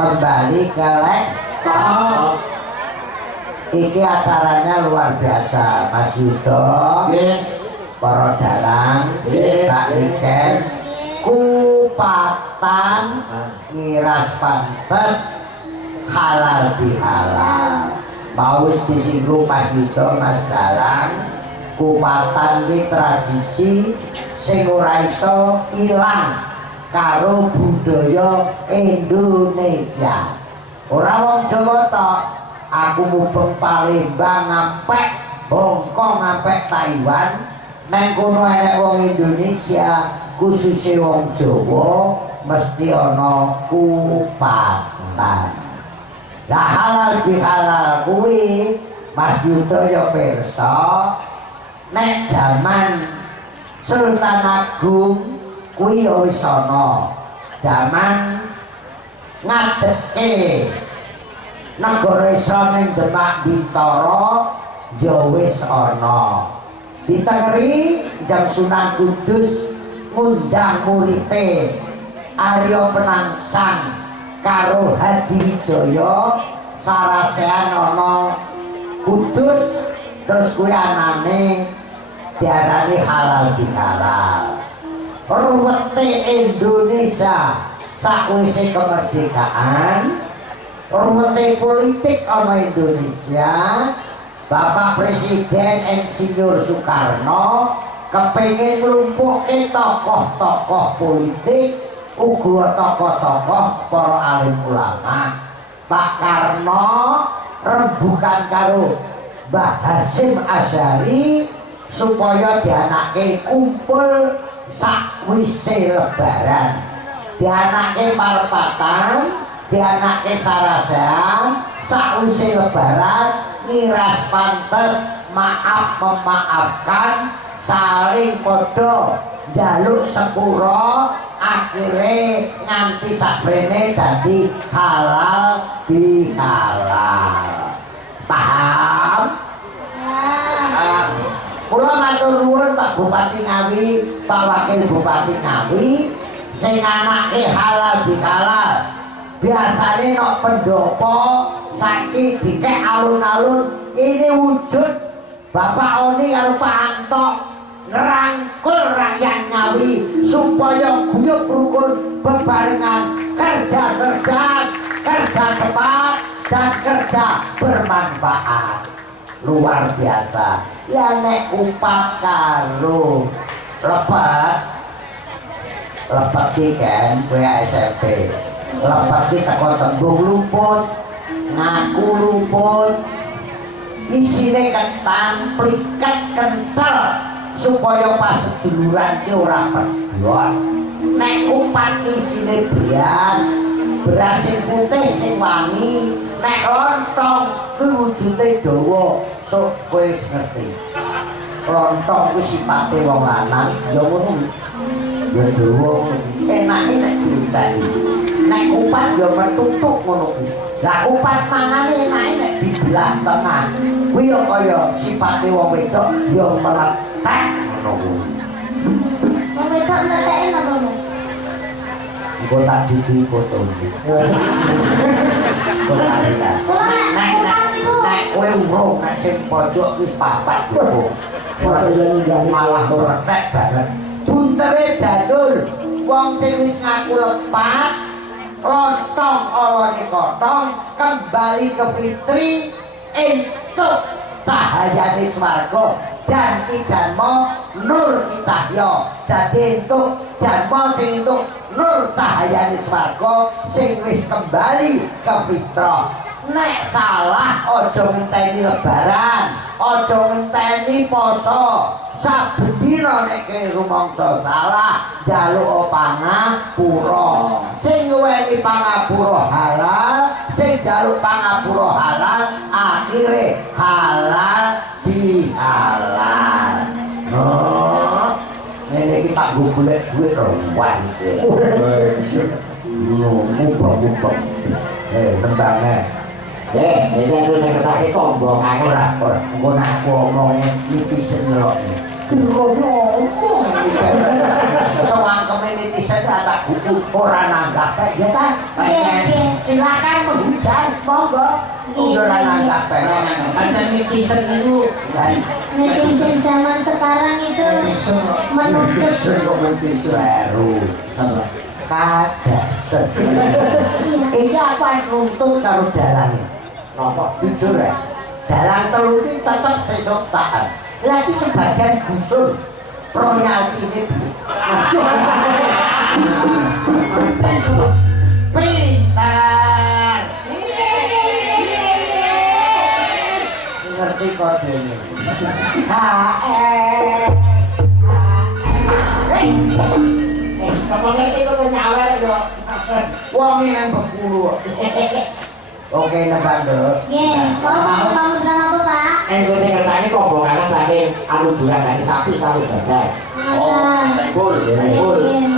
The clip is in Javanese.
Kembali ke laptop. Iki acaranya luar biasa, Mas Yudo, para dalang, Mbak Niken, kupatan, ngiras pantes, halal bihalal. Mau disinggung Mas Yudo, Mas Dalang, kupatan ini tradisi sing ora iso ilang karo budaya Indonesia. Ora wong Jawa tok, aku mubeng Palembang ngampek Hongkong ngampek Taiwan, neng kono enek wong Indonesia khususnya wong Jawa mesti ana kupatan. Lah halal bihalal kuwi Mas Yudo ya pirsa nek jaman Sultan Agung kuwi ya wis ana. Jaman ngadeke negara Islam ning Demak Bintoro ya wis ana. Ditengeri jam Sunan Kudus ngundang murite Arya Penangsang karo Hadiwijaya sarasean ana Kudus, terus kuwi anane diarani halal bihalal. Ruwete Indonesia sakwise kemerdekaan, ruwete politik ana Indonesia. Bapak Presiden Insinyur Soekarno kepengin nglumpuhke tokoh-tokoh politik uga tokoh-tokoh para alim ulama. Pak Karno rembukan karo Mbah Hasyim Asy'ari supaya dianake kumpul sakwise lebaran, dianake parpatan, dianake sarasean, sakwise lebaran ngiras pantes, maaf memaafkan, saling padha njaluk sepura, akhire nganti sabrene dadi halal bihalal. Paham? Kula matur nuwun Pak Bupati Ngawi, Pak Wakil Bupati Ngawi, sing anake halal bihalal. Biasane nek pendopo saiki dikek alun-alun ini wujud Bapak Oni karo Pak Anto ngerangkul rakyat Ngawi supaya guyub rukun bebarengan kerja cerdas, kerja cepat dan kerja bermanfaat. Luar biasa. Ya nek umpat karo lepat iki kan kowe SMP. Lepat iki teko tembung luput, ngaku luput. Isine ketan, pliket kental supaya pas seduluran ki ora pedhot. Nek umpat isine beras sing putih sing wangi, nek lontong kuwi wujude dawa, sok kowe ngerti. Lontong kuwi sipate wong lanang, ya ngono. Ya dawa, enake nek dicari. Nek umpat ya metutuk ngono kuwi. Lah umpat mangane enake nek dibelah tengah. Kuwi ya kaya sipate wong wedok ya meletek ngono kuwi. Wong wedok mleteke napa ngono? Kok tak didi foto iki. Nek kowe urung nek sing pojok wis papat lho. Malah meletek banget. Buntere jadul wong sing wis ngaku lepat lontong olone kosong kembali ke fitri entuk cahayane swarga jan janma nur kitahya dadi entuk janma sing entuk nur cahayane swarga sing wis kembali ke fitrah. Nek salah aja ngenteni lebaran, aja ngenteni poso. Saben dina nek rumangsa salah njaluk pangapura. Sing nduweni pangapura halal, sing njaluk pangapura halal, akhire halal bihalal. Oh, ngene iki tak golek duit rowan sih. Mumpung. Tembangnya. Ini aku sekretari tombol kangen. Ora, engko nek aku omongnya netizen lho. Kira ngomong cewangkeme netizen tak buku ora nanggap ya ta? Silakan menghujat, monggo. Ora nanggap. Pancen netizen itu Netizen zaman sekarang itu menuntut baru. Kadasen. Iki aku nuntut karo dalang. Napa jujur ya? Dalang telu iki tetep sesuk taat. Lagi sebagian gusur royalti ini pintar. Ngerti kode ini. Ngomongnya itu nyawer dong. Wong yang Bengkulu. Oke, nembak dok. Nggih, mau bilang apa, Pak? Gue sekretari tombol kangen saking anu juran dari sapi tahu badai. Alah. Bengkulu. Nggih.